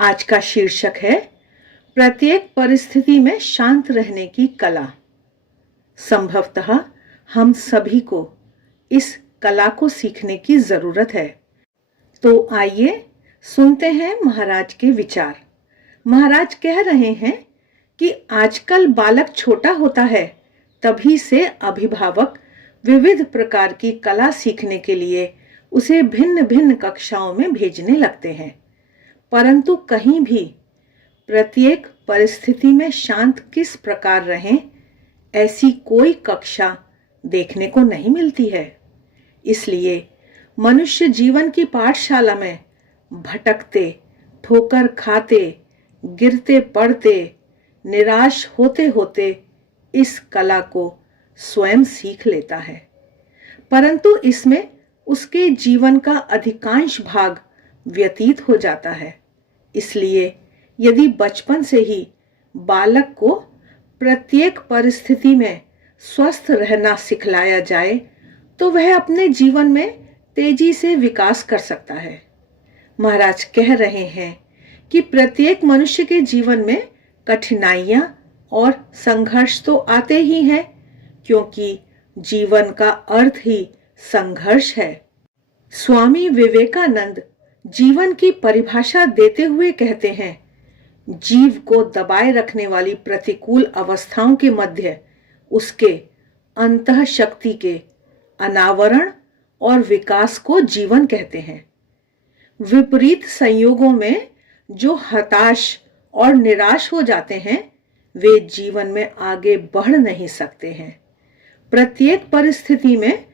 आज का शीर्षक है प्रत्येक परिस्थिति में शांत रहने की कला। संभवतः हम सभी को इस कला को सीखने की जरूरत है। तो आइए सुनते हैं महाराज के विचार। महाराज कह रहे हैं कि आजकल बालक छोटा होता है, तभी से अभिभावक विविध प्रकार की कला सीखने के लिए उसे भिन्न भिन्न कक्षाओं में भेजने लगते हैं, परंतु कहीं भी प्रत्येक परिस्थिति में शांत किस प्रकार रहें, ऐसी कोई कक्षा देखने को नहीं मिलती है। इसलिए मनुष्य जीवन की पाठशाला में भटकते, ठोकर खाते, गिरते पड़ते, निराश होते होते इस कला को स्वयं सीख लेता है, परंतु इसमें उसके जीवन का अधिकांश भाग व्यतीत हो जाता है। इसलिए यदि बचपन से ही बालक को प्रत्येक परिस्थिति में स्वस्थ रहना सिखलाया जाए तो वह अपने जीवन में तेजी से विकास कर सकता है। महाराज कह रहे हैं कि प्रत्येक मनुष्य के जीवन में कठिनाइयां और संघर्ष तो आते ही हैं, क्योंकि जीवन का अर्थ ही संघर्ष है। स्वामी विवेकानंद जीवन की परिभाषा देते हुए कहते हैं, जीव को दबाए रखने वाली प्रतिकूल अवस्थाओं के मध्य उसके अंतः शक्ति के अनावरण और विकास को जीवन कहते हैं। विपरीत संयोगों में जो हताश और निराश हो जाते हैं, वे जीवन में आगे बढ़ नहीं सकते हैं। प्रत्येक परिस्थिति में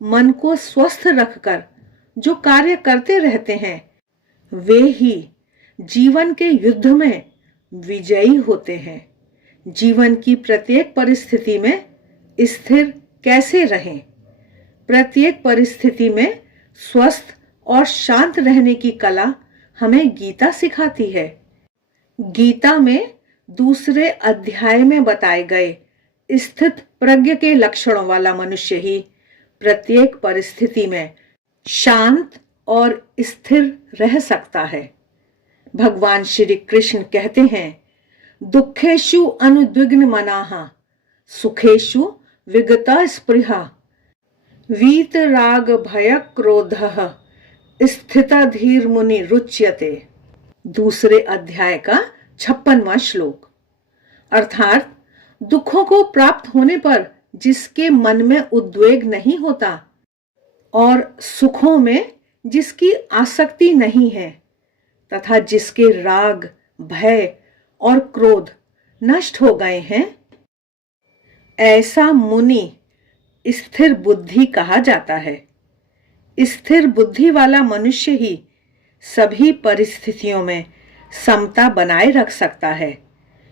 मन को स्वस्थ रखकर जो कार्य करते रहते हैं, वे ही जीवन के युद्ध में विजयी होते हैं। जीवन की प्रत्येक परिस्थिति में स्थिर कैसे रहें? प्रत्येक परिस्थिति में स्वस्थ और शांत रहने की कला हमें गीता सिखाती है। गीता में 2 अध्याय में बताए गए स्थित प्रज्ञ के लक्षणों वाला मनुष्य ही प्रत्येक परिस्थिति में शांत और स्थिर रह सकता है। भगवान श्री कृष्ण कहते हैं, दुखेषु अनुद्विग्न मनाः सुखेषु विगता स्पृहा वीत राग भय क्रोधः स्थिता धीर मुनि रुच्यते। 2 अध्याय का 56वां श्लोक। अर्थात दुखों को प्राप्त होने पर जिसके मन में उद्वेग नहीं होता और सुखों में जिसकी आसक्ति नहीं है, तथा जिसके राग, भय और क्रोध नष्ट हो गए हैं, ऐसा मुनि स्थिर बुद्धि कहा जाता है। स्थिर बुद्धि वाला मनुष्य ही सभी परिस्थितियों में समता बनाए रख सकता है,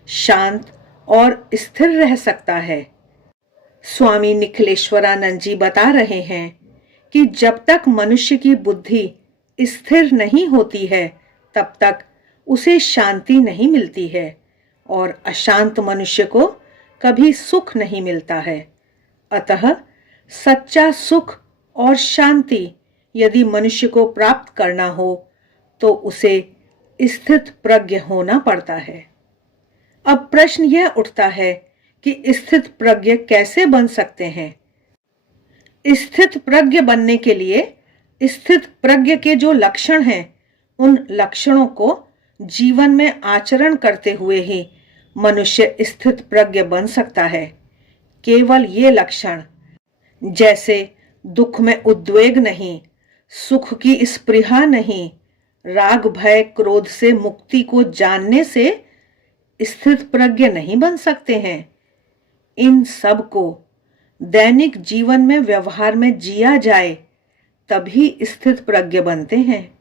शांत और स्थिर रह सकता है। स्वामी निखिलेश्वरानंद जी बता रहे हैं कि जब तक मनुष्य की बुद्धि स्थिर नहीं होती है, तब तक उसे शांति नहीं मिलती है, और अशांत मनुष्य को कभी सुख नहीं मिलता है। अतः सच्चा सुख और शांति यदि मनुष्य को प्राप्त करना हो तो उसे स्थित प्रज्ञ होना पड़ता है। अब प्रश्न यह उठता है कि स्थित प्रज्ञ कैसे बन सकते हैं? स्थित प्रज्ञ बनने के लिए स्थित प्रज्ञ के जो लक्षण हैं, उन लक्षणों को जीवन में आचरण करते हुए ही मनुष्य स्थित प्रज्ञ बन सकता है। केवल ये लक्षण, जैसे दुख में उद्वेग नहीं, सुख की स्पृहा नहीं, राग भय क्रोध से मुक्ति को जानने से स्थित प्रज्ञ नहीं बन सकते हैं। इन सब को दैनिक जीवन में व्यवहार में जिया जाए तभी स्थित प्रज्ञ बनते हैं।